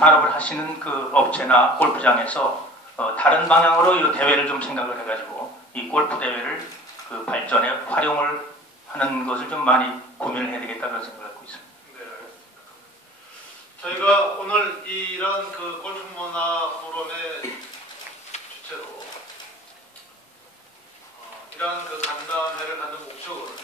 산업을 하시는 그 업체나 골프장에서 다른 방향으로 이 대회를 좀 생각을 해가지고 이 골프 대회를 그 발전에 활용을 하는 것을 좀 많이 고민을 해야 되겠다는 생각을 갖고 있습니다. 네, 알겠습니다. 저희가 오늘 이런 그 골프 문화 포럼의 주체로 이런 그 간담회를 갖는 목적은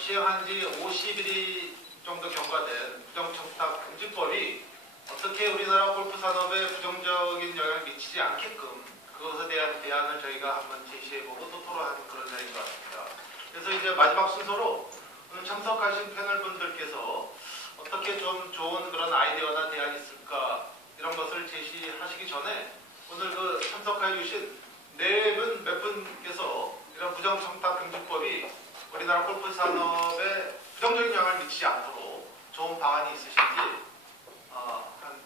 시행한 지 50일이 정도 경과된 부정청탁 금지법이 어떻게 우리나라 골프 산업에 부정적인 영향을 미치지 않게끔 그것에 대한 대안을 저희가 한번 제시해보고 또 토론하는 그런 자리인 것 같습니다. 그래서 이제 마지막 순서로 오늘 참석하신 패널 분들께서 어떻게 좀 좋은 그런 아이디어나 대안이 있을까 이런 것을 제시하시기 전에 오늘 그 참석해 주신 몇 분께서 이런 부정청탁 금지법이 우리나라 골프 산업에 부정적인 영향을 미치지 않도록 좋은 방안이 있으신지 한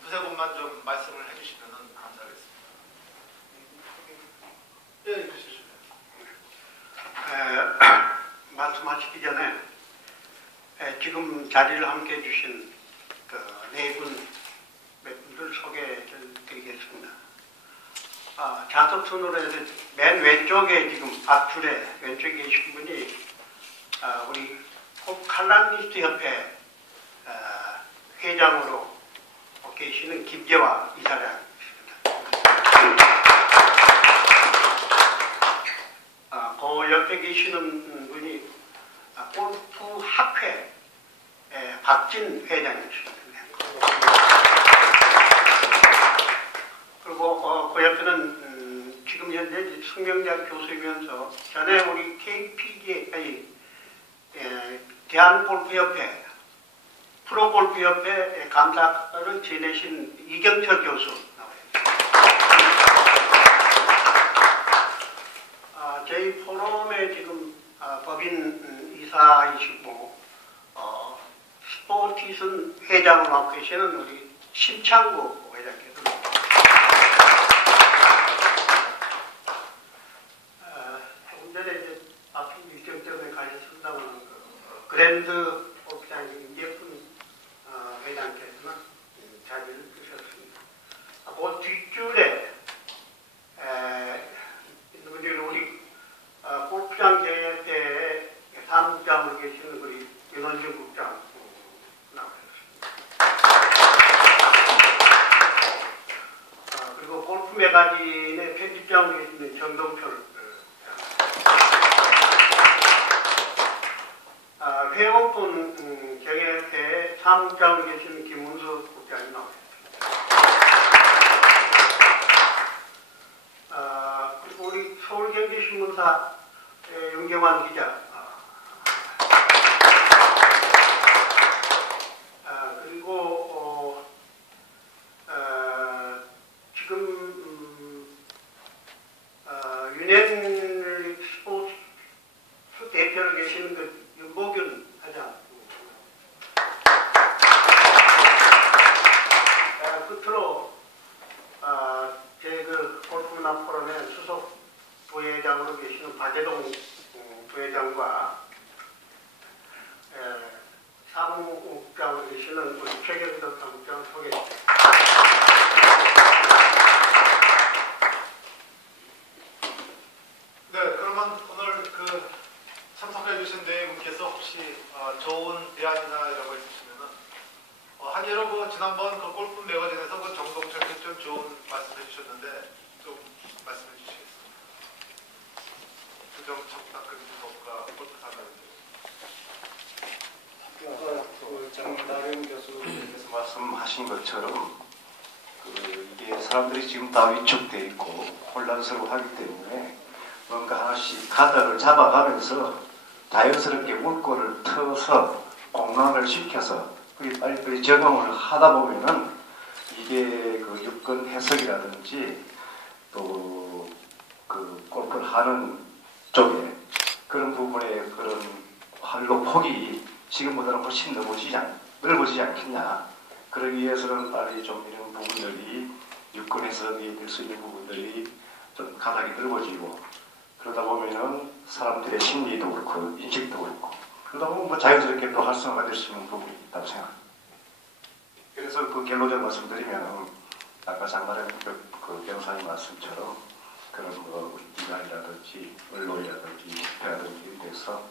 두세 분만 좀 말씀을 해주시면 감사하겠습니다. 예, 주시죠. 말씀하시기 전에 지금 자리를 함께 해주신 그 몇 분들 소개를 드리겠습니다. 좌석 순으로 해서 맨 왼쪽에 지금 앞줄에 왼쪽에 계신 분이 우리 칼럼니스트 협회 회장으로 계시는 김재화 이사장입니다. 그 옆에 계시는 분이 골프 학회 박진 회장이십니다. 그리고 그 옆에는 지금 현재 숙명대학 교수이면서 전에 우리 KPGA 대한골프협회 프로골프협회 감사를 지내신 이경철 교수 나와요. 저희 포럼에 지금 법인 이사이시고 스포티슨 회장을 맡고 계시는 우리 심창구 회장께서 조금 전에 이제 앞에 일정 때문에 가셨습니다만 그랜드 골프장의 이재훈 회장께서는 자리를 주셨습니다. 그 뒷줄에 우리 골프장 대회에 사무국장으로 계시는 우리 윤원준 국장 나오셨습니다. 그리고 골프 매거진의 편집장으로 계시는 정동철 회원분 경협회 사무국장으로 계시는 김문수 국장이 나오셨습니다. 그리고 우리 서울경제신문사 윤경환 기자, 그리고 지금 유엔 스포츠 대표로 계시는 그 윤보균 회장, 끝으로 제 그 골프문화 포럼의 수석 부회장으로 계시는 박예동 부회장과 사무국장으로 계시는 우리 최경덕 사무국장 소개해드립니다. 네, 그러면 오늘 그 참석해 주신 네 분께서 혹시 좋은 대안이나 이런 거 있으시면은 한예로 그 지난번 그 골프 매거진에서 그 정동철께 좀 좋은 말씀해 주셨는데 좀 말씀해 주시겠습니다. 부정청탁 금지법과 골프 산업에 그 정다령 교수님께서 말씀하신 것처럼 이게 사람들이 지금 다 위축되어 있고 혼란스러워하기 때문에 뭔가 하나씩 가닥을 잡아가면서 자연스럽게 물꼬를 터서 공론을 시켜서 빨리빨리 적용을 하다 보면은 이게 그 유권 해석이라든지 또 그 골프를 하는 쪽에 그런 부분에 그런 활로 폭이 지금보다는 훨씬 넓어지지 않겠냐. 그러기 위해서는 빨리 좀 이런 부분들이 유권 해석이 될 수 있는 부분들이 좀 가닥이 넓어지고 그러다 보면은 사람들의 심리도 그렇고 인식도 그렇고 그러다 보면 뭐 자연스럽게 또 활성화가 될 수 있는 부분이 있다고 생각합니다. 그래서 그래서 그 결론적으로 말씀드리면 아까 장마련 그 변호사님 말씀처럼 그런 뭐 기관이라든지 언론이라든지 집회라든지 이래서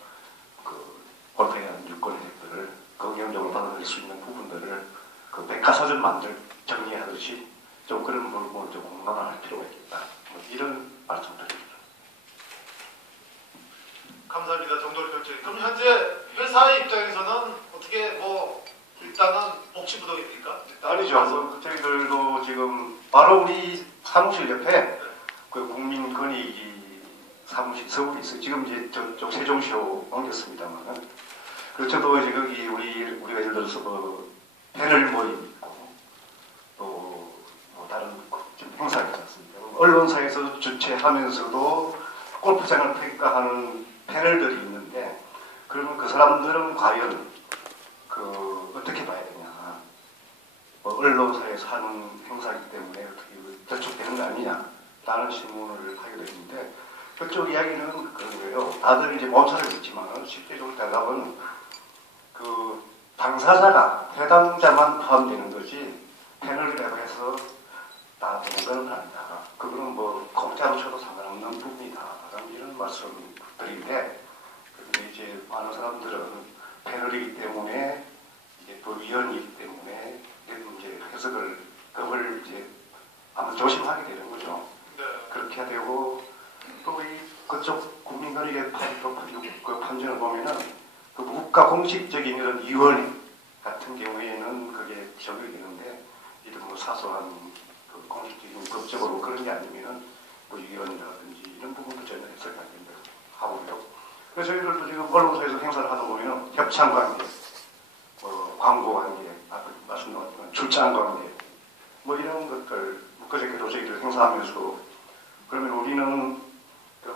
그 골프에 대한 유권 혜택들을 긍정적으로 받아들일 수 있는 부분들을 그 백과사전 정리하듯이 좀 그런 부분을 좀 공론화할 필요가 있겠다. 뭐 이런 말씀드립니다. 감사합니다. 정도리 결정. 그럼 현재 회사의 입장에서는 어떻게 뭐 일단은 복지부동입니까? 아니죠. 저희들도 지금 바로 우리 사무실 옆에 그 국민권익위 사무실 서울에 있어요. 지금 이제 저쪽 세종시로 옮겼습니다만. 그리고 저도 이제 거기 우리가 예를 들어서 뭐 패널 모임 있고 또뭐 다른 행사 있지 않습니까? 언론사에서 주최하면서도 골프장을 평가하는 패널들이 있는데 그러면 그 사람들은 과연 그 어떻게 봐야 되냐? 뭐 언론사에서 하는 행사이기 때문에 어떻게 저촉되는 거 아니냐라는 질문을 하게 되는데 그쪽 이야기는 그런 거예요. 다들 이제 몸살을 듣지만 실제적으로 대답은 그 당사자가 회담자만 포함되는 거지 패널이라고 해서 다 되는 건 아니다. 그거는 뭐 공짜로 쳐도 상관없는 부분이다. 이런 말씀드린데 그런데 이제 많은 사람들은 패널이기 때문에 이제 또 위원이기 때문에 이제 해석을 그걸 이제 아마 조심하게 되는 거죠. 네. 그렇게 되고 또 이 그쪽 국민권익의 그 판정을 보면은 그 국가 공식적인 이런 위원회 같은 경우에는 그게 적용이 되는데 이런 뭐 사소한 그 공식적인 법적으로 그런 게 아니면은 뭐 위원이라든지 이런 부분도 전혀 해석이 안 된다고 하고요. 그래서 저희들도 지금 언론사에서 행사를 하다 보면은 협찬 관계, 뭐 광고 관계, 아까 말씀드렸지만 출장 관계, 뭐 이런 것들 그저께도 저희들 행사하면서 그러면 우리는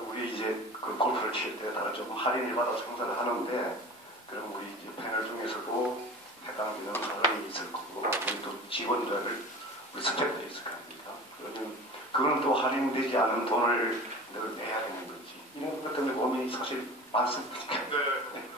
우리 이제 그 골프를 칠 때 다가 좀 할인을 받아서 행사를 하는데 그럼 우리 이제 패널 중에서도 해당되는 사람이 있을 거고 우리 또 직원들을 우리 스태프들이 있을 거 아닙니까? 그러면 그거는 또 할인되지 않은 돈을 내야 되는 거지. 이런 것 때문에 고민이 사실 많습니다. 네.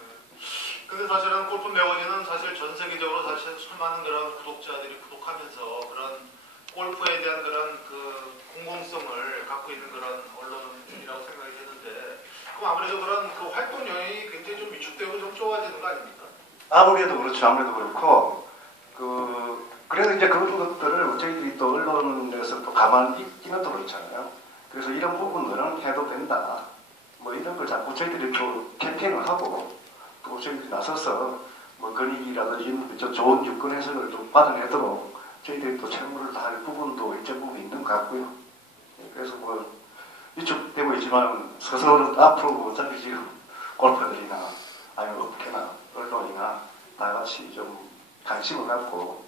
근데 사실은 골프 매거진은 사실 전 세계적으로 사실 수많은 그런 구독자들이 구독하면서 그런 골프에 대한 그런 그 공공성을 갖고 있는 그런 언론이라고 생각이 되는데 그럼 아무래도 그런 그 활동 영역이 굉장히 좀 위축되고 좀 좁아지는 거 아닙니까? 아무래도 그렇죠. 아무래도 그렇고 그래서 이제 그런 것들을 저희들이 또 언론에서 또 가만히 있기는 또 그렇잖아요. 그래서 이런 부분들은 해도 된다. 뭐 이런 걸 자꾸 저희들이 또 캠페인을 하고 또 저희들이 나서서 뭐 권익이라든지 좋은 유권 해석을 좀 받아내도록 저희들이 또 채무를 다할 부분도 일정 부분 있는 것 같고요. 그래서 뭐 위축되고 있지만 서서는 앞으로 어차피 지금 골퍼들이나 아니면 업계나 언론이나 다 같이 좀 관심을 갖고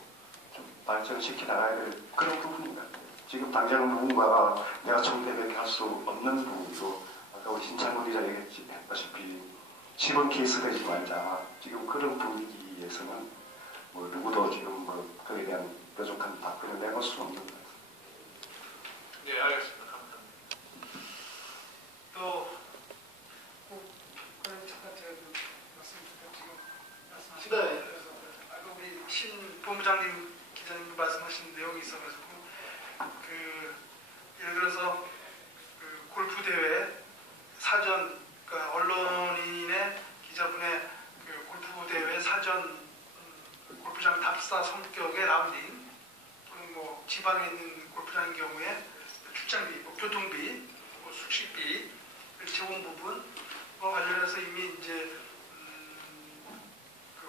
좀 발전시켜 나가야 될 그런 부분인 것 같아요. 지금 당장 누군가가 내가 총대밖에 할 수 없는 부분도 아까 우리 신창훈 기자 얘기했다시피 10원 케이스 되지 말자. 지금 그런 분위기에서는 뭐 누구도 지금 뭐 그에 대한 뾰족한 답변을 내놓을 수 없는 것 같아요. 네, 알겠습니다. 감사합니다. 또 말씀하신 우리 신 본부장님 기자님 말씀하신 내용이 있어가지고 예를 들어서 그 골프 대회 사전 그러니까 언론인의 기자분의 그 골프 대회 사전 골프장 답사 성격의 라운딩 또는 뭐 지방에 있는 골프장인 경우에 출장비, 뭐 교통비, 뭐 숙식비 제공 부분 관련해서 이미 이제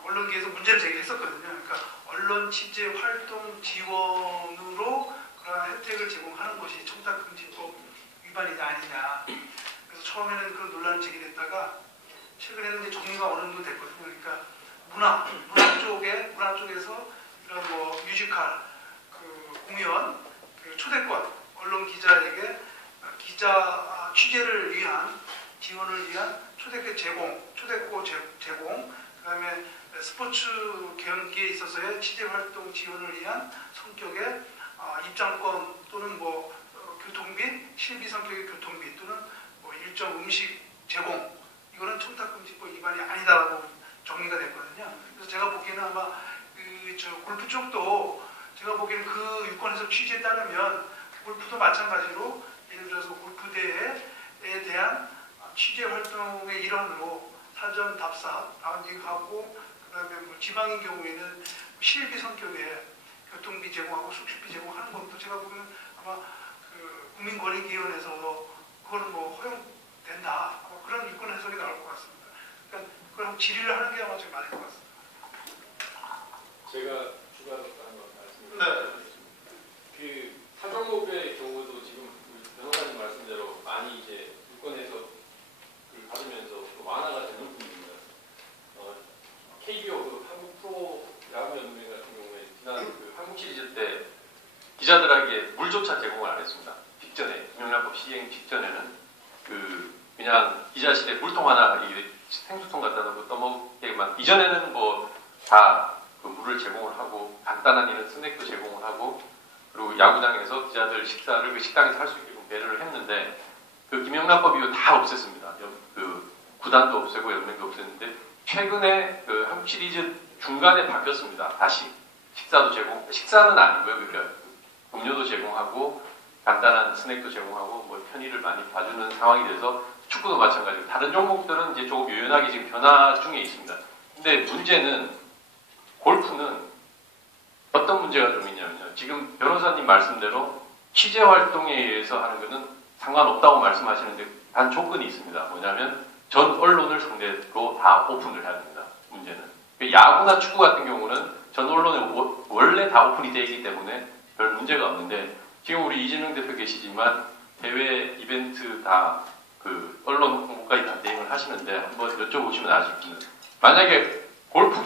언론계에서 문제를 제기했었거든요. 그러니까 언론 취재 활동 지원으로 그러한 혜택을 제공하는 것이 청탁금지법 위반이냐 아니냐. 그래서 처음에는 그런 논란이 제기됐다가 최근에는 이제 정리가 어느 정도 됐거든요. 그러니까 문화 쪽에서 이런 뭐 뮤지컬, 그 공연, 그 초대권, 언론 기자에게 기자 취재를 위한 지원을 위한 초대권 제공, 그다음에 스포츠 경기에 있어서의 취재 활동 지원을 위한 성격의 입장권 또는 뭐 교통비, 실비 성격의 교통비 또는 뭐 일정 음식 제공 이거는 청탁금지법 위반이 아니다라고 정리가 됐거든요. 그래서 제가 보기에는 아마 골프 쪽도 제가 보기에는 그 유권 해석 취지에 따르면 골프도 마찬가지로 예를 들어서 골프 대회에 대한 취재 활동의 일환으로 사전 답사, 라운딩하고 그다음에 뭐 지방인 경우에는 실비 성격의 교통비 제공하고 숙식비 제공하는 것도 제가 보기에는 아마 그 국민권익위원회에서 그거는 뭐 허용된다. 아마 그런 유권 해석이 나올 것 같습니다. 그러니까 그럼 질의를 하는 게 아마 좀 맞을 것 같습니다. 제가 추가로 한번 말씀드리겠습니다. 네. 그 사정목의 경우도 지금 우리 변호사님 말씀대로 많이 이제 유권에서 받으면서 좀 완화가 되는 부분입니다. KBO 그 한국 프로 야구연맹 같은 경우에 지난 그 한국 시리즈 때 기자들에게 물조차 제공을 안 했습니다. 직전에 김영란법 시행 직전에는 그냥 기자실에 물통 하나 생수통 갖다 놓고 떠먹게만 이전에는 뭐 다 그 물을 제공을 하고 간단한 이런 스낵도 제공을 하고 그리고 야구장에서 기자들 식사를 그 식당에서 할 수 있게끔 배려를 했는데 그 김영란법 이후 다 없앴습니다. 그 구단도 없애고 연맹도 없앴는데 최근에 그 한국 시리즈 중간에 바뀌었습니다. 다시 식사는 아니고요. 그러니까 음료도 제공하고 간단한 스낵도 제공하고 뭐 편의를 많이 봐주는 상황이 돼서 축구도 마찬가지고 다른 종목들은 이제 조금 유연하게 지금 변화 중에 있습니다. 근데 문제는 골프는 어떤 문제가 좀 있냐면요. 지금 변호사님 말씀대로 취재 활동에 의해서 하는 것은 상관없다고 말씀하시는데 단 조건이 있습니다. 뭐냐면 전 언론을 상대로 다 오픈을 해야 됩니다. 문제는. 야구나 축구 같은 경우는 전 언론에 원래 다 오픈이 되어 있기 때문에 별 문제가 없는데 지금 우리 이재명 대표 계시지만 대회 이벤트 다 그 언론 홍보까지 다 대행을 하시는데 한번 여쭤보시면 아시겠습니다. 만약에 골프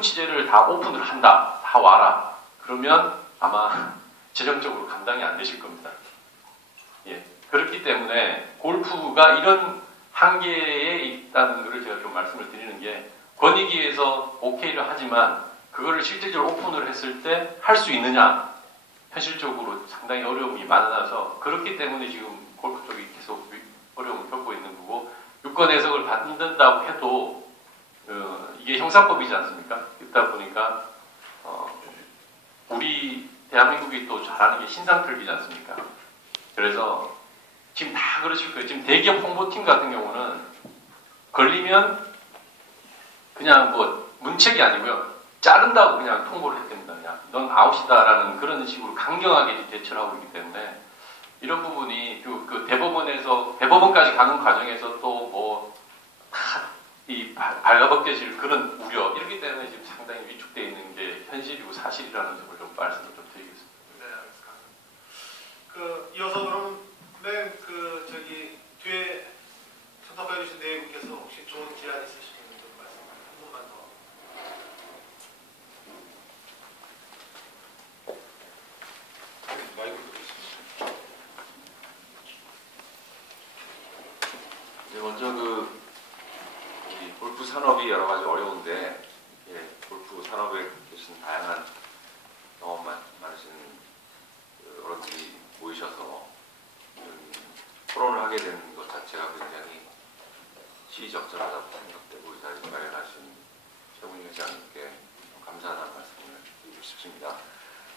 취재를 다 오픈을 한다. 다 와라. 그러면 아마 재정적으로 감당이 안 되실 겁니다. 예. 그렇기 때문에 골프가 이런 한계에 있다는 것을 제가 좀 말씀을 드리는 게 권익위에서 오케이를 하지만 그거를 실질적으로 오픈을 했을 때 할 수 있느냐 현실적으로 상당히 어려움이 많아서 그렇기 때문에 지금 골프 쪽이 계속 어려움을 겪고 있는 거고 유권 해석을 받는다고 해도 이게 형사법이지 않습니까? 그러다 보니까 우리 대한민국이 또 잘하는 게 신상털기지 않습니까? 그래서 지금 다 그러실 거예요. 지금 대기업 홍보팀 같은 경우는 걸리면 그냥 뭐 문책이 아니고요. 자른다고 그냥 통보를 했답니다. 그냥 넌 아웃이다라는 그런 식으로 강경하게 대처를 하고 있기 때문에 이런 부분이 그 대법원까지 가는 과정에서 또 뭐 이 발가벗겨질 그런 우려 이렇기 때문에 지금 상당히 위축되어 있는 게 현실이고 사실이라는 점을 좀 말씀을 좀 드리겠습니다. 네, 알겠습니다. 그 이어서 그럼 맨 그 저기 뒤에 선택해 주신 내분께서 혹시 좋은 질문 있으시면 좀 말씀 한 번만 더. 마이크 드리겠습니다. 네, 먼저 우리 골프 산업이 여러 가지 어려운데 골프 산업에 계신 다양한 경험 많으신 어른들이 모이셔서 토론을 하게 되는 것 자체가 굉장히 시의적절하다고 생각되고 이 자리 마련하신 최훈희 회장님께 감사하다는 말씀을 드리고 싶습니다.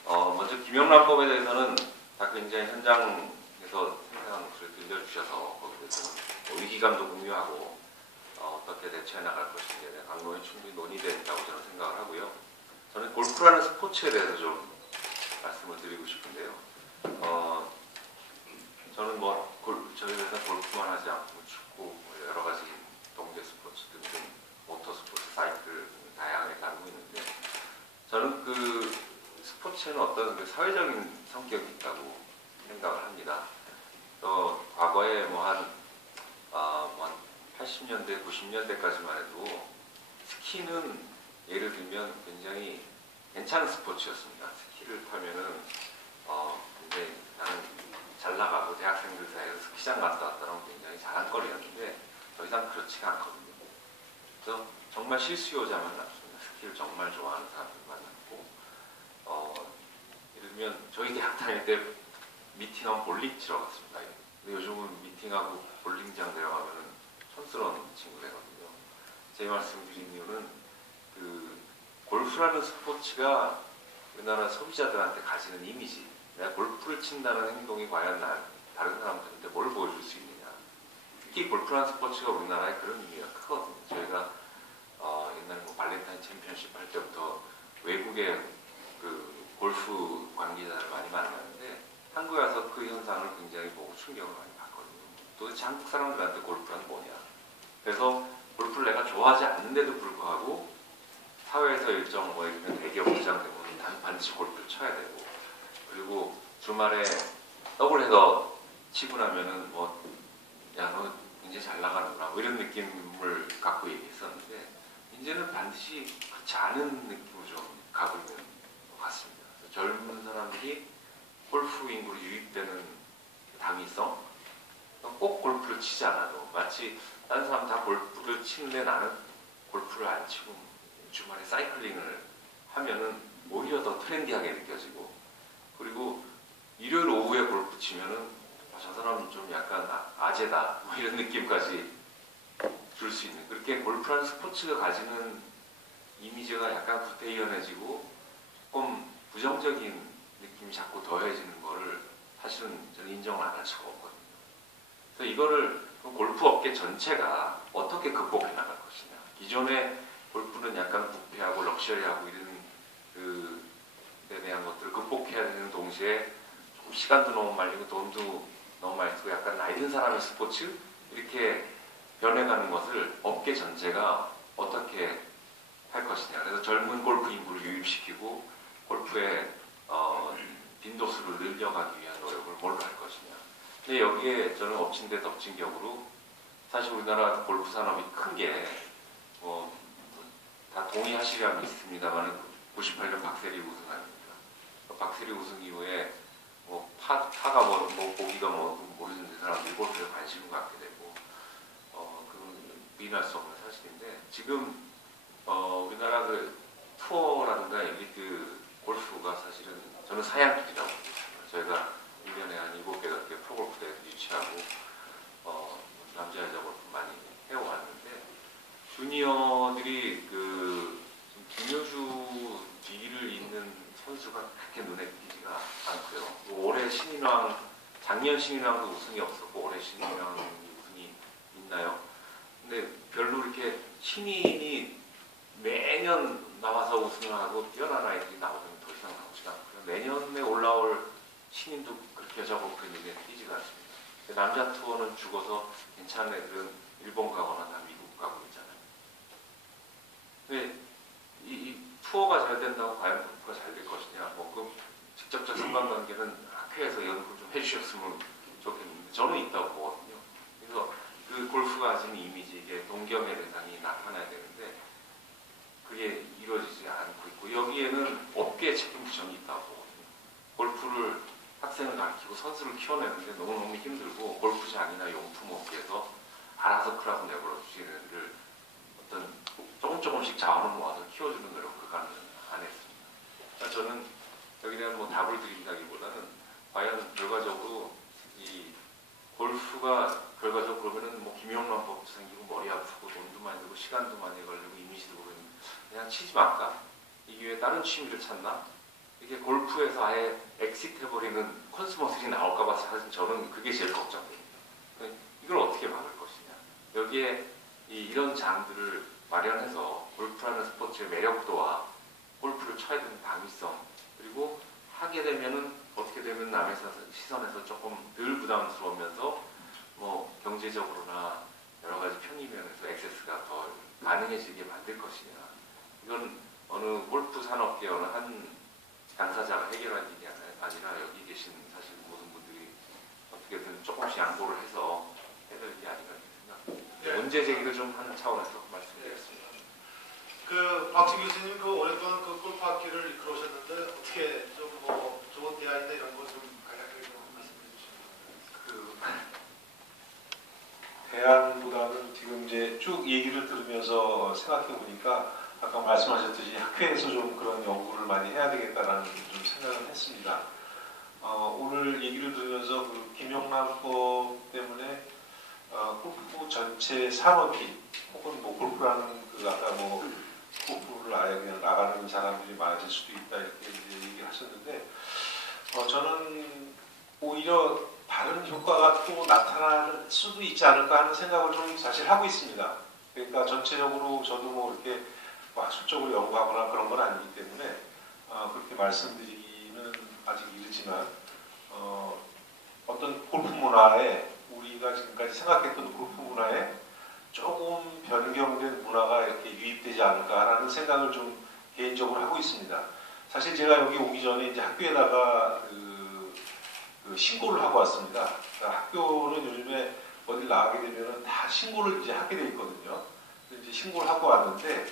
먼저 김영란법에 대해서는 다 굉장히 현장에서 생생한 목소리 들려주셔서 거기에 대해서는 위기감도 공유하고 어떻게 대처해 나갈 것인지에 대한 강론이 충분히 논의된다고 저는 생각을 하고요. 저는 골프라는 스포츠에 대해서 좀 말씀을 드리고 싶은데요. 저는 저희 회사 골프만 하지 않고 축구, 여러 가지 동계 스포츠 등등 모터 스포츠, 사이클 다양하게 다루고 있는데 저는 그 스포츠는 어떤 그 사회적인 성격이 있다고 생각을 합니다. 과거에 한 80년대, 90년대까지만 해도 스키는 예를 들면 굉장히 괜찮은 스포츠였습니다. 스키를 타면은 굉장히 나는 잘 나가고 대학생들 사이에서 스키장 갔다 왔다는 굉장히 자랑거리였는데 더 이상 그렇지가 않거든요. 그래서 정말 실수요자만 만났습니다. 스키를 정말 좋아하는 사람들 만났고 예를 들면 저희 대학 다닐 때 미팅하면 볼링 치러 갔습니다. 근데 요즘은 미팅하고 볼링장 내려가면은 촌스러운 친구들이거든요. 제 말씀 드린 이유는 그 골프라는 스포츠가 우리나라 소비자들한테 가지는 이미지, 내가 골프를 친다는 행동이 과연 다른 사람들한테 뭘 보여줄 수 있느냐. 특히 골프라는 스포츠가 우리나라에 그런 의미가 크거든요. 저희가 옛날에 뭐 발렌타인 챔피언십 할 때부터 외국의 그 골프 관계자를 많이 만났는데 한국에 와서 그 현상을 굉장히 보고 충격을 많이 받거든요. 도대체 한국 사람들한테 골프란 뭐냐. 그래서 골프를 내가 좋아하지 않는데도 불구하고 사회에서 일정 뭐 예를 들면 대기업 부장되면 반드시 골프를 쳐야 되고, 그리고 주말에 더블헤더 치고 나면은 뭐 야 너 굉장히 잘 나가는구나 뭐 이런 느낌을 갖고 얘기했었는데 이제는 반드시 그렇지 않은 느낌으로 좀 가고 있는 것 같습니다. 젊은 사람들이 골프 인구로 유입되는 당위성, 꼭 골프를 치지 않아도 마치 다른 사람 다 골프를 치는데 나는 골프를 안 치고 주말에 사이클링을 하면은 오히려 더 트렌디하게 느껴지고, 그리고 일요일 오후에 골프 치면은 저 사람은 좀 약간 아재다 뭐 이런 느낌까지 줄 수 있는, 그렇게 골프라는 스포츠가 가지는 이미지가 약간 구태의연해지고 조금 부정적인 느낌이 자꾸 더해지는 거를 사실은 저는 인정을 안 할 수가 없거든요. 그래서 이거를 골프 업계 전체가 어떻게 극복해 나갈 것이냐. 기존에 골프는 약간 부패하고 럭셔리하고 이런 그에 대한 것들을 극복해야 되는 동시에 시간도 너무 말리고 돈도 너무 많이 쓰고 약간 나이 든 사람의 스포츠 이렇게 변해가는 것을 업계 전체가 어떻게 할 것이냐. 그래서 젊은 골프 인구를 유입시키고 골프의 빈도수를 늘려가기 위한 노력을 뭘로 할 것이냐. 근데 여기에 저는 엎친 데 덮친 격으로 사실 우리나라 골프 산업이 큰 게 다 동의하시려면 있습니다만 98년 박세리 우승 아닙니까? 박세리 우승 이후에 파가 보기가 모르는 사람들이 골프에 관심을 갖게 되고, 그건 부인할 수 없는 사실인데, 지금, 우리나라 그 투어라든가 엘리트 골프가 사실은 저는 사양길이라고 봅니다. 저희가 1년에 한 7개 넘게 프로골프 대회를 유치하고, 남자, 여자 골프 많이 해왔는데, 주니어들이 김효주 뒤를 잇는 선수가 그렇게 눈에 띄지가 않고요. 올해 신인왕, 작년 신인왕도 우승이 없었고 올해 신인왕이 우승이 있나요? 근데 별로 이렇게 신인이 매년 나와서 우승을 하고 뛰어난 아이들이 나오면 더 이상 나오지가 않고요. 내년에 올라올 신인도 그렇게 여자 골프에 눈에 띄지가 않습니다. 남자 투어는 죽어서 괜찮은 애들은 일본 가거나 다 미국 가고 있잖아요. 근데 이 투어가 잘 된다고 과연 골프가 잘 될 것이냐. 그 직접적 상관관계는 학회에서 연구를 좀 해주셨으면 좋겠는데 저는 있다고 보거든요. 그래서 그 골프가 가진 이미지, 이게 동경의 대상이 나타나야 되는데 그게 이루어지지 않고 있고, 여기에는 업계의 책임 부정이 있다고 보거든요. 골프를 학생을 가르치고 선수를 키워내는데 너무너무 힘들고 골프장이나 용품 업계에서 알아서 크라고 내버려 주시는 애들을 어떤 조금씩 자원을 모아서 키워주는 노력까지는 안 했습니다. 그러니까 저는 여기에 대한 답을 드린다기보다는 과연 결과적으로 이 골프가 결과적으로 그러면은 김영란 법도 생기고 머리 아프고 돈도 많이 들고 시간도 많이 걸리고 이미지도 그러면 그냥 치지 말까? 이 기회에 다른 취미를 찾나? 이게 골프에서 아예 엑시트해버리는 컨슈머들이 나올까봐 사실 저는 그게 제일 걱정됩니다. 이걸 어떻게 막을 것이냐. 여기에 이런 장들을 마련해서 골프라는 스포츠의 매력도와 골프를 쳐야 되는 당위성, 그리고 하게 되면은 어떻게 되면 남의 시선에서 조금 덜 부담스러우면서 경제적으로나 여러 가지 편의면에서 액세스가 더 가능해지게 만들 것이냐. 이건 어느 골프 산업계 어느 한 당사자가 해결할 일이 아니라 여기 계신 사실 모든 분들이 어떻게든 조금씩 양보를 해서 해야 될 일이 아닌가 생각합니다. 네. 문제 제기를 좀 하는 차원에서 말씀드리겠습니다. 박지 교수님 오랫동안 골프 학기를 이끌어오셨는데 어떻게 좀 좋은 대안이나 이런 거 좀 간략하게 좀 말씀해 주시면. 대안보다는 지금 이제 쭉 얘기를 들으면서 생각해 보니까 아까 말씀하셨듯이 학회에서 좀 그런 연구를 많이 해야 되겠다라는 좀 생각을 했습니다. 오늘 얘기를 들으면서 김영란법 때문에 골프 전체 산업이 혹은 골프라는 아까 골프를 아예 그냥 나가는 사람들이 많아질 수도 있다 이렇게 이제 얘기를 하셨는데 저는 오히려 다른 효과가 또 나타날 수도 있지 않을까 하는 생각을 좀 사실 하고 있습니다. 그러니까 전체적으로 저도 뭐 이렇게 학술적으로 연구하거나 그런 건 아니기 때문에 그렇게 말씀드리기는 아직 이르지만 어떤 골프 문화에 우리가 지금까지 생각했던 골프 문화에 조금 변경된 문화가 이렇게 유입되지 않을까라는 생각을 좀 개인적으로 하고 있습니다. 사실 제가 여기 오기 전에 이제 학교에다가 그 신고를 하고 왔습니다. 그러니까 학교는 요즘에 어딜 나가게 되면은 다 신고를 이제 하게 돼 있거든요. 이제 신고를 하고 왔는데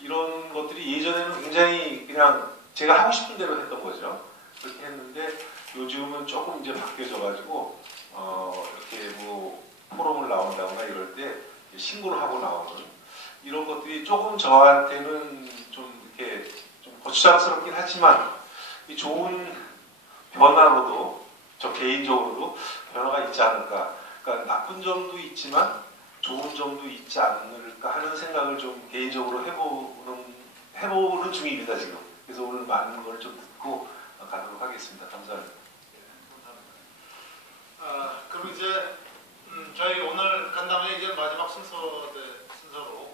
이런 것들이 예전에는 굉장히 그냥 제가 하고 싶은 대로 했던 거죠. 그렇게 했는데 요즘은 조금 이제 바뀌어져가지고 이렇게 뭐 포럼을 나온다거나 이럴 때 신고를 하고 나오는 이런 것들이 조금 저한테는 좀 이렇게 좀 거추장스럽긴 하지만 이 좋은 변화로도 저 개인적으로도 변화가 있지 않을까. 그러니까 나쁜 점도 있지만 좋은 점도 있지 않을까 하는 생각을 좀 개인적으로 해보는 중입니다 지금. 그래서 오늘 많은 걸 좀 듣고 가도록 하겠습니다. 감사합니다. 그럼 이제 저희 오늘 간담회 이제 마지막 순서로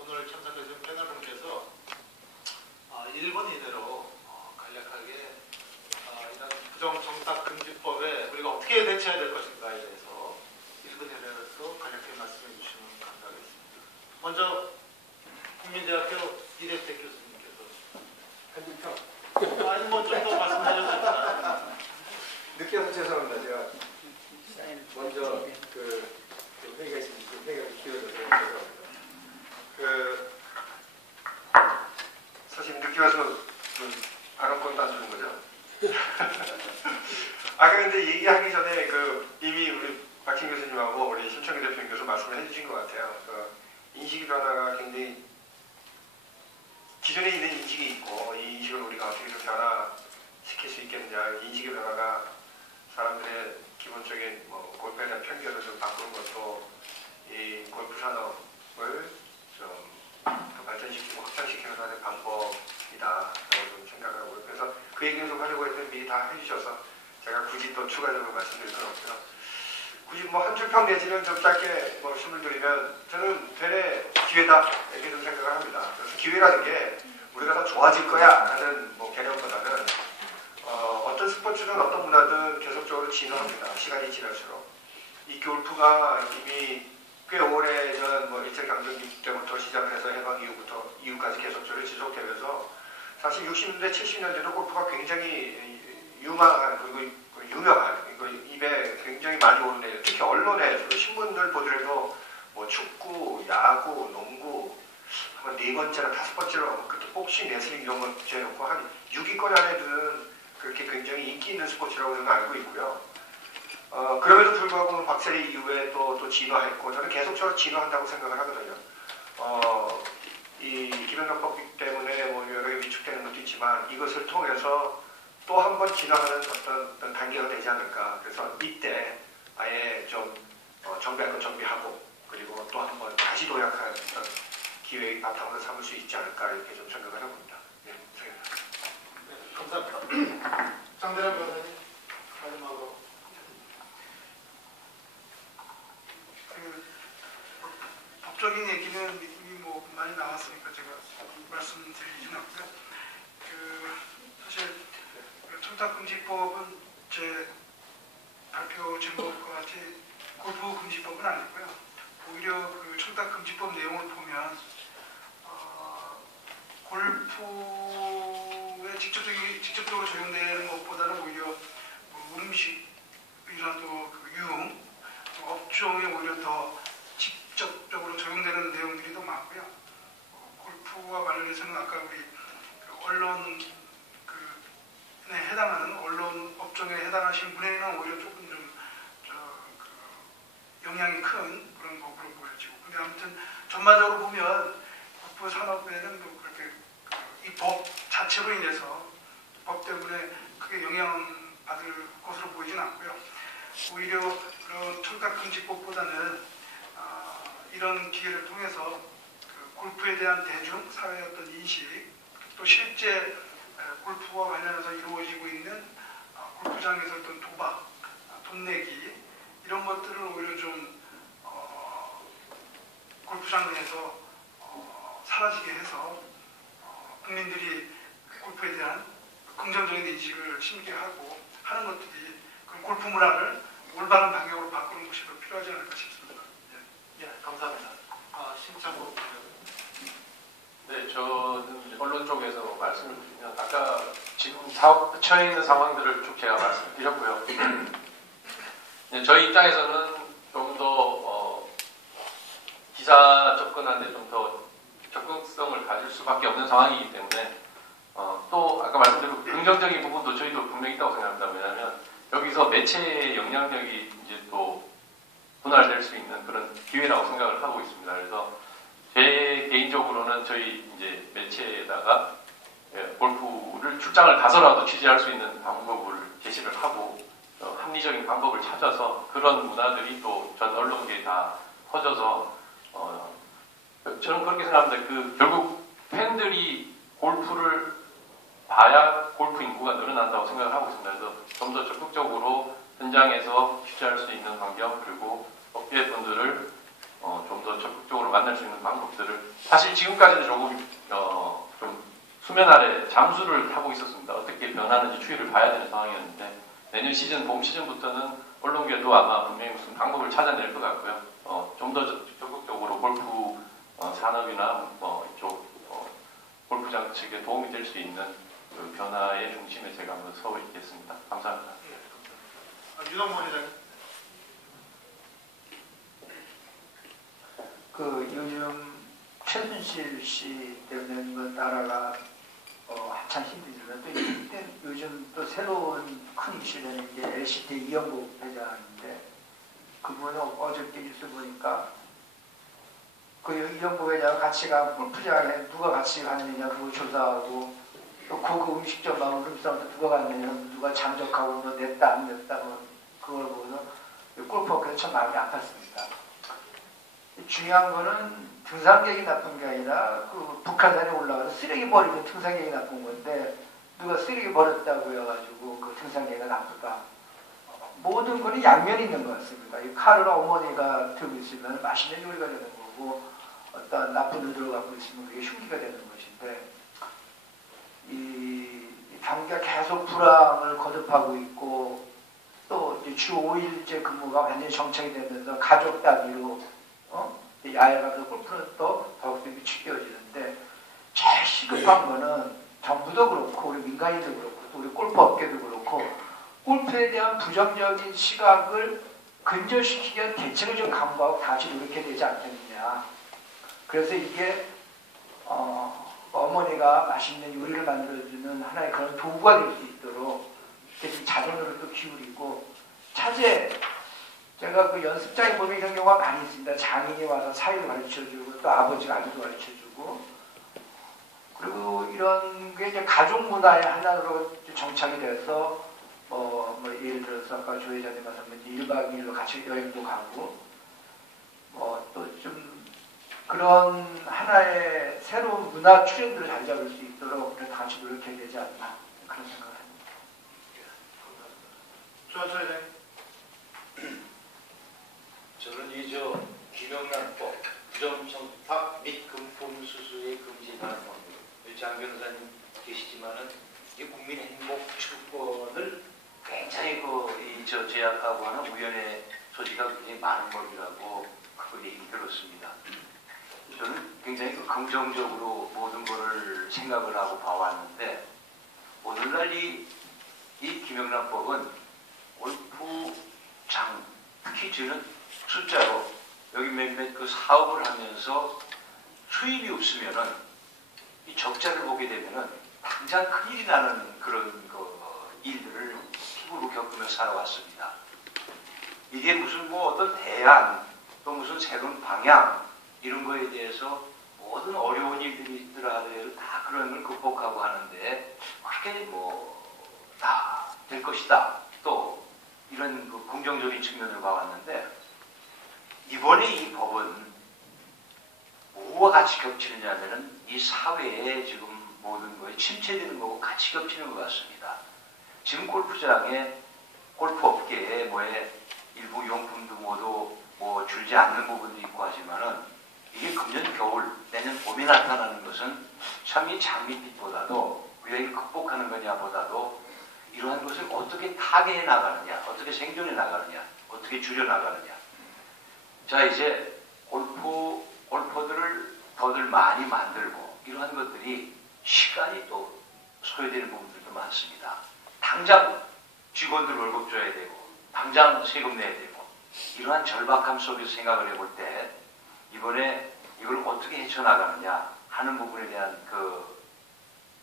오늘 참석해주신 패널분께서 1분 이내로 간략하게 이런 부정청탁금지법에 우리가 어떻게 대처해야 될 것인가에 대해서 1분 이내로 간략하게 말씀해 주시면 감사하겠습니다. 먼저 국민대학교 이대택 교수님께서 아니 뭐 좀 더 말씀해 주십니다. 늦게 죄송합니다. 제가 먼저 그 회의가 있으니까 회의가 길어져서 죄송합니다. 사실 늦게 와서 발언권도 안 주는 거죠. 근데 얘기하기 전에 이미 우리 박진 교수님하고 우리 신청기 대표님께서 말씀을 해주신 것 같아요. 인식 변화가 굉장히 기존에 있는 인식이 있고 이 인식을 우리가 어떻게 좀 변화시킬 수 있겠느냐. 인식의 변화가 사람들의 기본적인 골프에 대한 편견을 좀 바꾸는 것도 이 골프 산업을 좀 더 발전시키고 확장시키는 하나의 방법이다라고 좀 생각을 하고요. 그래서 그 얘기를 좀 하려고 했더니 미리 다 해주셔서 제가 굳이 또 추가적으로 말씀드릴 건 없고요. 굳이 한 줄평 내지는 좀 짧게 말씀을 드리면 저는 되레 기회다 이렇게 좀 생각을 합니다. 그래서 기회라는 게 우리가 더 좋아질 거야 라는 개념보다는 어떤 스포츠든 어떤 문화든 계속적으로 진화합니다. 시간이 지날수록. 이 골프가 이미 꽤 오래전 1차 경쟁 때부터 시작을 해서 해방 이후까지 계속적으로 지속되면서 사실 60년대, 70년대도 골프가 굉장히 유망한 그리고 유명한 입에 굉장히 많이 오르는 특히 언론에 신문들 보더라도 축구, 야구, 농구 한 4번째나 5번째로 그때 복싱, 레슬링 이런 거 재놓고 한 6위권 안에 드는 그렇게 굉장히 인기 있는 스포츠라고 저는 알고 있고요. 그럼에도 불구하고 박세리 이후에 또 진화했고 저는 계속적으로 진화한다고 생각을 하거든요. 이 기병법규 때문에 여러 개 위축되는 것도 있지만 이것을 통해서 또 한 번 진화하는 어떤 단계가 되지 않을까. 그래서 이때 아예 좀 정비할 건 정비하고 그리고 또 한 번 다시 도약할 어떤 기회의 바탕으로 삼을 수 있지 않을까 이렇게 좀 생각을 해봅니다. 네, 감사합니다. 장대란 변호사님 마지막으로. 법적인 얘기는 이미 많이 나왔으니까 제가 말씀드리지는 않고요. 사실 청탁금지법은 제 발표 제목과 같이 골프금지법은 아니고요. 오히려 청탁금지법 내용을 보면 골프에 직접적으로 적용되는 것보다는 오히려 음식이나 또 유흥 업종에 오히려 더 직접적으로 적용되는 내용들이 더 많고요. 골프와 관련해서는 아까 우리 언론에 해당하는 언론 업종에 해당하신 분에는 오히려 조금 좀 영향이 큰 그런 법으로 보여지고. 근데 아무튼 전반적으로 보면 골프 산업에는 그렇게 이 법 자체로 인해서 법 때문에 크게 영향받을 것으로 보이진 않고요. 오히려 그런 청탁금지법보다는 이런 기회를 통해서 골프에 대한 대중 사회의 어떤 인식, 또 실제 골프와 관련해서 이루어지고 있는 골프장에서 어떤 도박, 돈 내기 이런 것들을 오히려 좀 골프장 내에서 사라지게 해서 국민들이 골프에 대한 긍정적인 인식을 심게 하고 하는 것들이 그런 골프 문화를 올바른 방향으로 바꾸는 것이 더 필요하지 않을까 싶습니다. 예, 감사합니다. 신창호. 네, 저는 언론 쪽에서 말씀을 드리면 아까 지금 처해 있는 상황들을 쭉 제가 말씀을 드렸고요. 네, 저희 입장에서는 좀 더 기사 접근하는데 좀 더 적극성을 가질 수밖에 없는 상황이기 때문에 또 아까 말씀드린 긍정적인 부분도 저희도 분명히 있다고 생각합니다. 왜냐하면 여기서 매체의 영향력이 이제 또 분할될 수 있는 그런 기회라고 생각을 하고 있습니다. 그래서 제 개인적으로는 저희 이제 매체에다가 골프를 출장을 가서라도 취재할 수 있는 방법을 제시를 하고 합리적인 방법을 찾아서 그런 문화들이 또 전 언론계에 다 퍼져서 저는 그렇게 생각합니다. 결국 팬들이 골프를 봐야 골프 인구가 늘어난다고 생각을 하고 있습니다. 그래서 좀 더 적극적으로 현장에서 취재할 수 있는 환경 그리고 업계 분들을 좀 더 적극적으로 만날 수 있는 방법들을 사실 지금까지는 조금 좀 수면 아래 잠수를 타고 있었습니다. 어떻게 변하는지 추이를 봐야 되는 상황이었는데 내년 시즌 봄 시즌부터는 언론계도 아마 분명히 무슨 방법을 찾아낼 것 같고요. 좀 더 적극적으로 골프 산업이나 이쪽 골프장 측에 도움이 될 수 있는 그 변화의 중심에 제가 한번 서 있겠습니다. 감사합니다. 윤홍범 회장님. 요즘 최순실 씨 때문에 나라가 한참 힘들지만 또 요즘 또 새로운 큰 이슈는 이제 LCT 이영국 회장인데 그분은 어저께 뉴스 보니까 이영국 회장 같이 간 골프장에 누가 같이 갔느냐 그거 조사하고 또 고급 음식점하고 룸싸움도 누가 갔느냐 누가 잠적하고 너 냈다 안 냈다 그걸 보고서 골프업계에서 참 마음이 아팠습니다. 중요한 거는 등산객이 나쁜 게 아니라 북한산에 올라가서 쓰레기 버리면 등산객이 나쁜 건데 누가 쓰레기 버렸다고 해가지고 그 등산객이 나쁘다. 모든 거는 양면이 있는 것 같습니다. 이 칼을 어머니가 들고 있으면 맛있는 요리가 되는 거고 어떤 나쁜 의도를 갖고 있으면 그게 흉기가 되는 것인데 이 경기가 계속 불황을 거듭하고 있고 또 주 5일제 근무가 완전히 정착이 되면서 가족 단위로 야외가서 골프는 또 더욱더 위축되어지는데 제일 시급한 거는 정부도 그렇고 우리 민간인도 그렇고 또 우리 골프업계도 그렇고 골프에 대한 부정적인 시각을 근절시키기 위한 대책을 좀 강구하고 다시 노력해야 되지 않겠느냐. 그래서 이게 어머니가 맛있는 요리를 만들어주는 하나의 그런 도구가 될 수 있도록 이렇게 자존으로 또 기울이고 차제 제가 그 연습장에 보면 이런 경우가 많이 있습니다. 장인이 와서 사회를 가르쳐주고 또 아버지가 아들도 가르쳐주고 그리고 이런 게 이제 가족 문화의 하나로 정착이 돼서 예를 들어서 아까 조 회장님 말씀하신 1박 2일로 같이 여행도 가고 또 좀 그런 하나의 새로운 문화 트렌드를 잘 잡을 수 있도록 같이 노력해야 되지 않나 그런 생각을 합니다. 조 회장님. 저는 김영란법, 부정청탁 및 금품 수수의 금지 방법, 장 변호사님 계시지만은 이 국민행복추구권을 굉장히 제약하고 하는 위원회 소지가 굉장히 많은 법이라고 그 얘기 들었습니다. 저는 굉장히 긍정적으로 모든 것을 생각을 하고 봐왔는데 오늘날 이 김영란법은 골프장 특히 저는 숫자로 여기 몇몇 그 사업을 하면서 수입이 없으면은 이 적자를 보게 되면은 당장 큰일이 나는 그런 일들을 피부로 겪으며 살아왔습니다. 이게 무슨 어떤 대안 또 무슨 새로운 방향 이런 거에 대해서 모든 어려운 일들이 있더라 하더라도 다 그런 걸 극복하고 하는데 그렇게 다 될 것이다. 또 이런 긍정적인 측면을 봐왔는데 이번에 이 법은 누구와 같이 겹치느냐면은 이 사회에 지금 모든 거에 침체되는 거고 같이 겹치는 것 같습니다. 지금 골프장에 골프 업계에 뭐에 일부 용품도 모두 뭐 줄지 않는 부분도 있고 하지만은 이게 금년 겨울 내년 봄에 나타나는 것은 참 이 장밋빛보다도 우리가 극복하는 거냐보다도 이러한 것을 어떻게 타개해 나가느냐, 어떻게 생존해 나가느냐, 어떻게 줄여 나가느냐. 자, 이제 골퍼들을 더들 많이 만들고 이러한 것들이 시간이 또 소요되는 부분들도 많습니다. 당장 직원들 월급 줘야 되고 당장 세금 내야 되고 이러한 절박함 속에서 생각을 해볼 때 이번에 이걸 어떻게 헤쳐나가느냐 하는 부분에 대한 그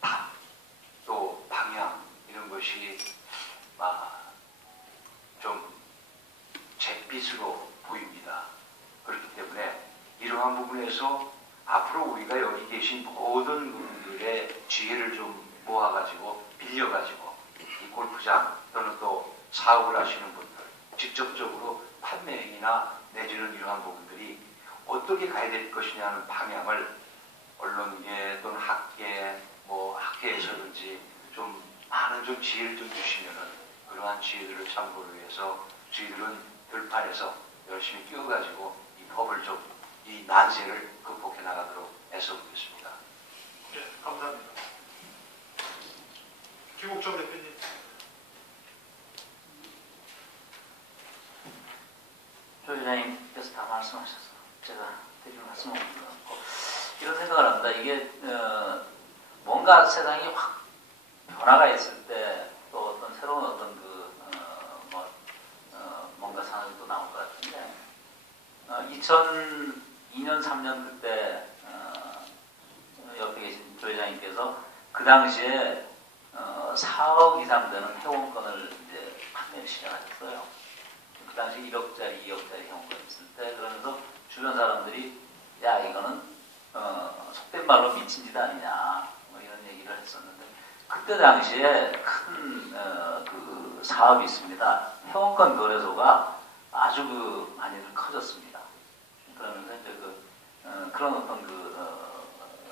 답, 또 방향 이런 것이 좀 잿빛으로 보입니다. 그렇기 때문에 이러한 부분에서 앞으로 우리가 여기 계신 모든 분들의 지혜를 좀 모아가지고 빌려가지고 이 골프장 또는 또 사업을 하시는 분들 직접적으로 판매행위나 내지는 이러한 부분들이 어떻게 가야 될 것이냐는 방향을 언론계 또는 학계 뭐 학회에서든지 좀 많은 좀 지혜를 좀 주시면은 그러한 지혜들을 참고를 위해서 저희들은 들판에서 열심히 뛰어가지고 이 법을 좀 이 난세를 극복해 나가도록 애써보겠습니다. 네, 감사합니다. 김국정 대표님. 조 회장님께서 다 말씀하셔서 제가 드리는 말씀 없는 것 같고 이런 생각을 합니다. 이게 뭔가 세상이 확 변화가 있을 때 또 어떤 새로운 어떤 뭔가 상황이 또 나올 것 같은데 2002년 3년 그때 옆에 계신 조 회장님께서 그 당시에 4억 이상 되는 회원권을 이제 판매를 시작하셨어요. 그 당시 1억짜리, 2억짜리 회원권이 있을 때 그러면서 주변 사람들이 야 이거는 속된 말로 미친 짓 아니냐 뭐 이런 얘기를 했었는데 그때 당시에 큰 그 사업이 있습니다. 회원권 거래소가 아주 많이들 커졌습니다. 그러면서 이제 그런 어떤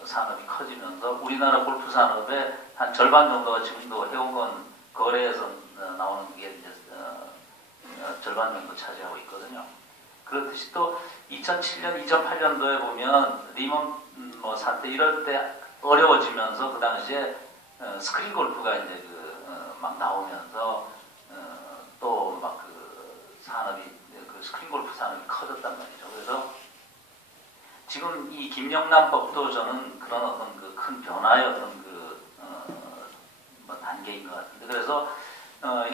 산업이 커지면서 우리나라 골프 산업의 한 절반 정도가 지금도 회원권 거래에서 나오는 게 이제 절반 정도 차지하고 있거든요. 그렇듯이 또 2007년, 2008년도에 보면 리먼 사태 이럴 때 어려워지면서 그 당시에 스크린 골프가 이제 막 나오면서 또 막 산업이 그 스크린 골프 산업이 커졌단 말이죠. 그래서 지금 이 김영란법도 저는 그런 어떤 그 큰 변화의 어떤 단계인 것 같은데 그래서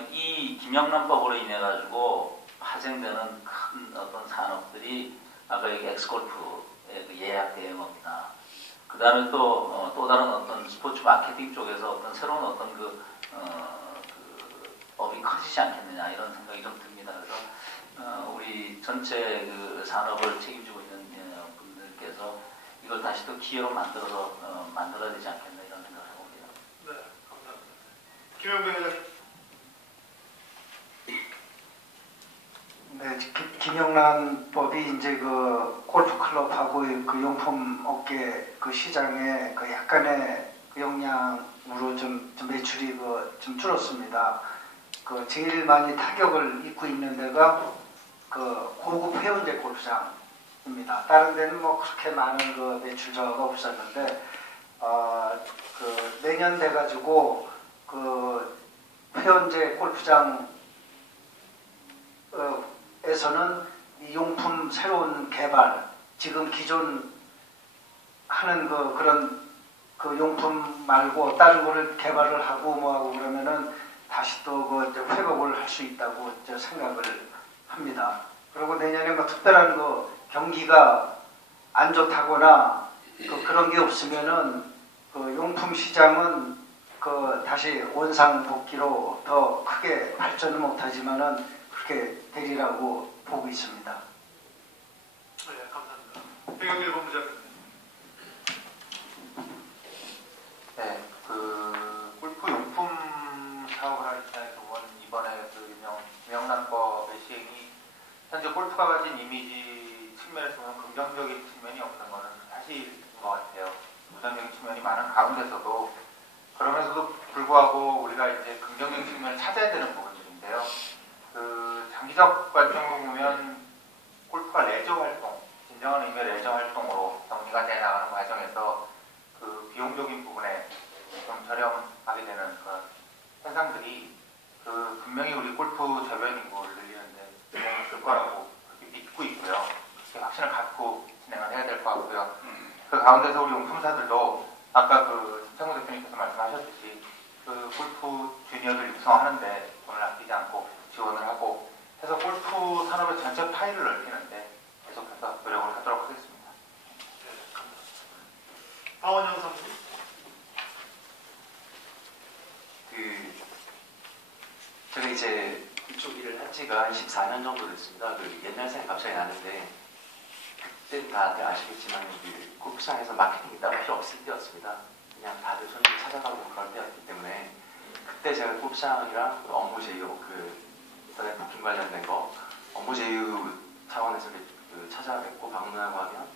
이 김영란법으로 인해 가지고 파생되는 큰 어떤 산업들이 아까 여기 엑스골프의 그 예약 대행업이나 그 다음에 또 다른 어떤 스포츠 마케팅 쪽에서 어떤 새로운 어떤 그 업이 커지지 않겠느냐 이런 생각이 좀 듭니다. 그래서 우리 전체 그 산업을 책임지고 있는 분들께서 이걸 다시 또 기회로 만들어야 되지 않겠나 이런 생각을 해봅니다. 네, 감사합니다. 김영배 회장님. 네, 김영란법이 이제 그 골프 클럽하고 그 용품 업계 그 시장에 그 약간의 그 영향으로 좀 매출이 좀 줄었습니다. 그 제일 많이 타격을 입고 있는 데가 그 고급 회원제 골프장입니다. 다른 데는 뭐 그렇게 많은 그 매출 저하가 없었는데 그 내년 돼 가지고 그 회원제 골프장 에서는 이 용품 새로운 개발, 지금 기존 하는 그런 그 용품 말고 다른 거를 개발을 하고 뭐하고 그러면은 다시 또 그 회복을 할 수 있다고 생각을 합니다. 그리고 내년에 뭐 특별한 경기가 안 좋다거나 그런 게 없으면은 그 용품 시장은 다시 원상복귀로 더 크게 발전은 못하지만은 그렇게 되리라고 보고 있습니다. 네, 감사합니다. 백영길 본부장님. 네, 그 골프 용품 사업을 하는 입장에서 보면 이번에 그 김영란법의 시행이 현재 골프가 가진 이미지 측면에서 보면 긍정적인 측면이 없는 것은 사실 정치적 관점으로 보면 골프가 레저 활동, 진정한 의미의 레저 활동으로 정리가 돼 나가는 과정에서 그 비용적인 부분에 좀 저렴하게 되는 그런 현상들이 그 분명히 우리 골프 대변 인구를 늘리는데 영향을 줄 거라고 그렇게 믿고 있고요. 그렇게 확신을 갖고 진행을 해야 될 것 같고요. 그 가운데서 우리 용품사들도 아까 그 김창구 대표님께서 말씀하셨듯이 그 골프 주니어들 육성하는데 돈을 아끼지 않고 지원을 하고 해서 골프 산업의 전체 파일을 넓히는데 계속해서 노력을 하도록 하겠습니다. 박원영 선수. 제가 이제 이쪽 일을 한 지가 14년 정도 됐습니다. 옛날 생각이 갑자기 나는데 그때 다들 아시겠지만 골프장에서 마케팅이 따로 필요 없을 때였습니다. 그냥 다들 손님 찾아가고 그럴 때였기 때문에 그때 제가 골프장이랑 업무 제휴 인터넷 부킹 관련된 거 업무 제휴 차원에서 찾아뵙고 방문하고 하면